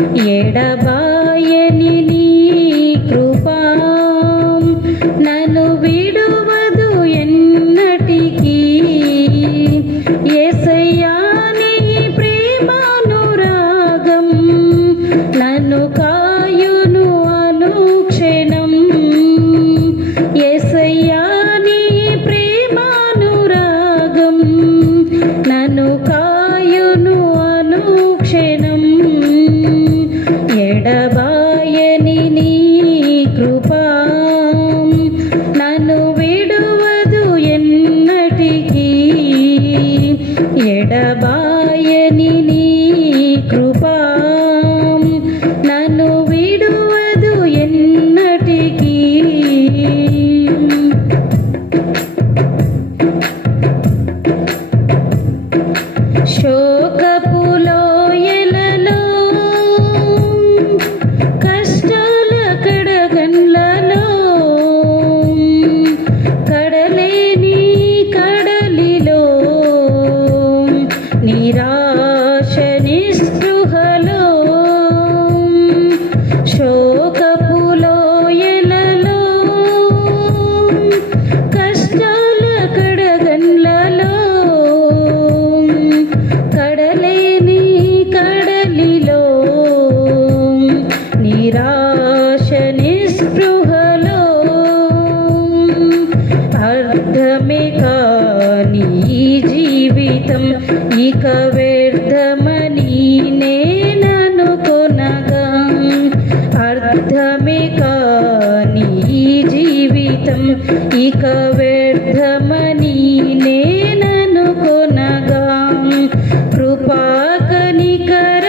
ఎడబాయని నీ కృపా నన్ను విడువదు ఎన్నటికీ. ఎసయాని ప్రేమానురాగం నన్ను కాయును అనుక్షణం. ఎసయాని ప్రేమానురాగం నన్ను కాయును అనుక్షణం. బాయని నీ ఇక వ్యర్థమని నేననుకొనగా అర్థమే కాని జీవితం. ఇక వ్యర్థమని నేననుకొనగా కృపాకనికర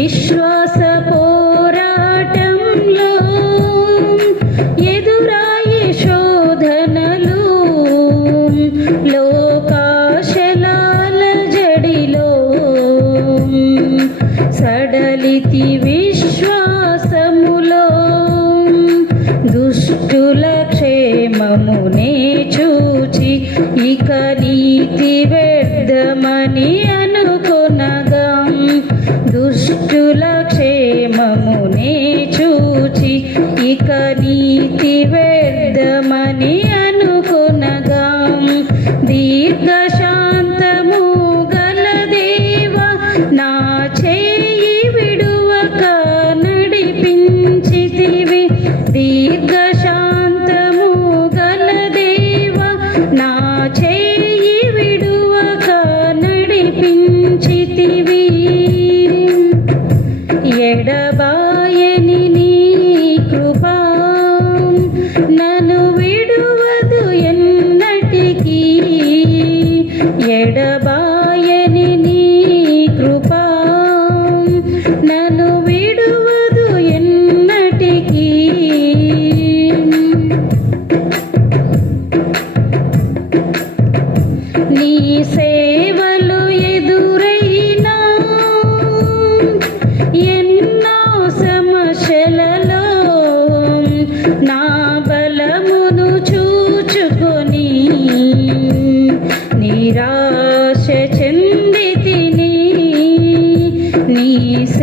విశ్వాస పోరాటంలో ఎదురాయి శోధనలు. లోకాశలాల జడిలో సడలితి విశ్వాసములో దుష్టుల క్షేమమునే చూచి ఇక నీతి వ్యర్థమని దుష్టుల క్షేమమునే చూచి ఇక నీతి వ్యర్థమని అనుకునగా. దీర్ఘ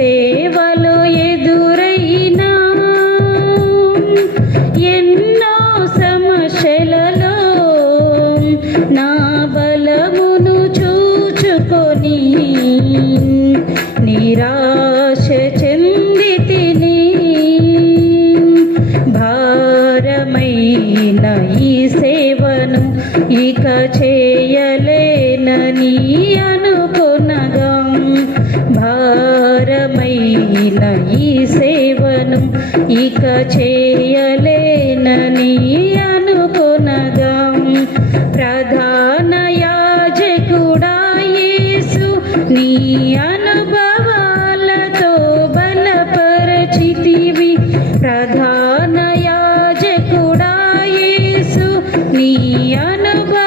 సేవలు ఎదురైనా. ఎన్నో సమస్యలలో నా బలమును చూచుకొని నిరాశ చెంది తిని భారమైన ఈ సేవను ఇక చేయలేనని అనుకునగా భారమైన ఈ సేవను ఇక చేయలేనని అనుకునగా. ప్రధాన యాజకుడా యేసు నీ అనుభవాలతో బలపరచితివి. ప్రధాన యాజకుడా యేసు నీ అనుభవ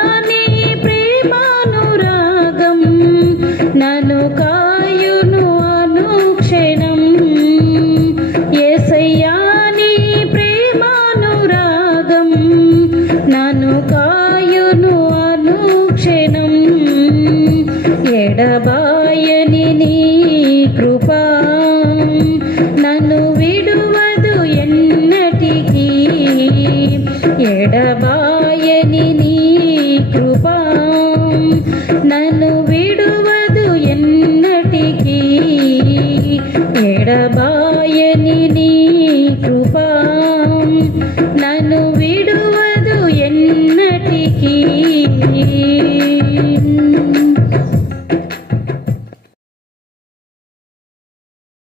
కృపా